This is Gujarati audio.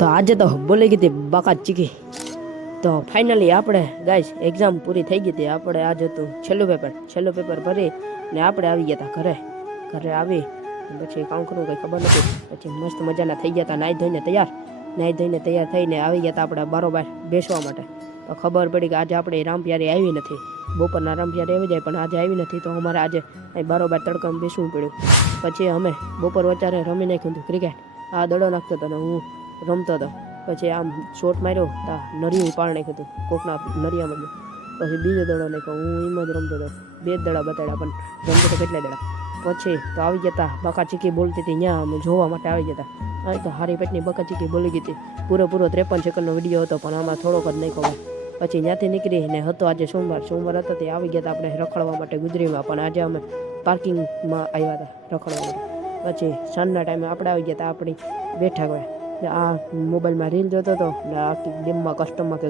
તો આજે તો બોલી ગઈ હતી બાકા ચીકી. તો ફાઇનલી આપણે ગાઈસ એક્ઝામ પૂરી થઈ ગઈ હતી. આપણે આજ હતું છેલ્લું પેપર ભરી ને આપણે આવી ગયા હતા ઘરે આવી પછી કામ કરવું કંઈ ખબર નથી. પછી મસ્ત મજાના થઈ ગયા હતા, નાહી ધોઈને તૈયાર થઈને આવી ગયા હતા આપણે બારોબાર બેસવા માટે. તો ખબર પડી કે આજે આપણે રામપ્યારી આવી નથી. બપોરના રામપ્યારી આવી જાય પણ આજે આવી નથી. તો અમારે આજે અહીં બારોબાર તડકામાં બેસવું પડ્યું. પછી અમે બપોર વચારે રમી નાખ્યું હતું ક્રિકેટ. આ દડો નાખતો હતો ને હું રમતો હતો. પછી આમ શોટ માર્યો તો નરિયું પાડ નાખ્યું હતું કોકના નરિયામાં. પછી બીજો દડો નાખ્યો, હું એમ જ રમતો હતો. 2 દડા બતાડ્યા પણ રમતો તો કેટલા દડા. પછી તો આવી ગયા હતા બકા ચીકી બોલતી હતી, ત્યાં અમે જોવા માટે આવી ગયા હતા. અહીં તો હારી પેટની બકા ચીકી બોલી ગઈ હતી. પૂરો 53 સેકન્ડનો વિડીયો હતો પણ આમાં થોડોક જ નાખ્યો. પછી ત્યાંથી નીકળીને હતો આજે સોમવાર હતો તે આવી ગયા હતા આપણે રખડવા માટે ગુજરીમાં. પણ આજે અમે પાર્કિંગમાં આવ્યા હતા રખડવા માટે. પછી સાંજના ટાઈમે આપણે આવી ગયા હતા આપણી બેઠા ગયા. આ મોબાઈલમાં રીલ જોતો હતો ને આ ગેમમાં કસ્ટમમાં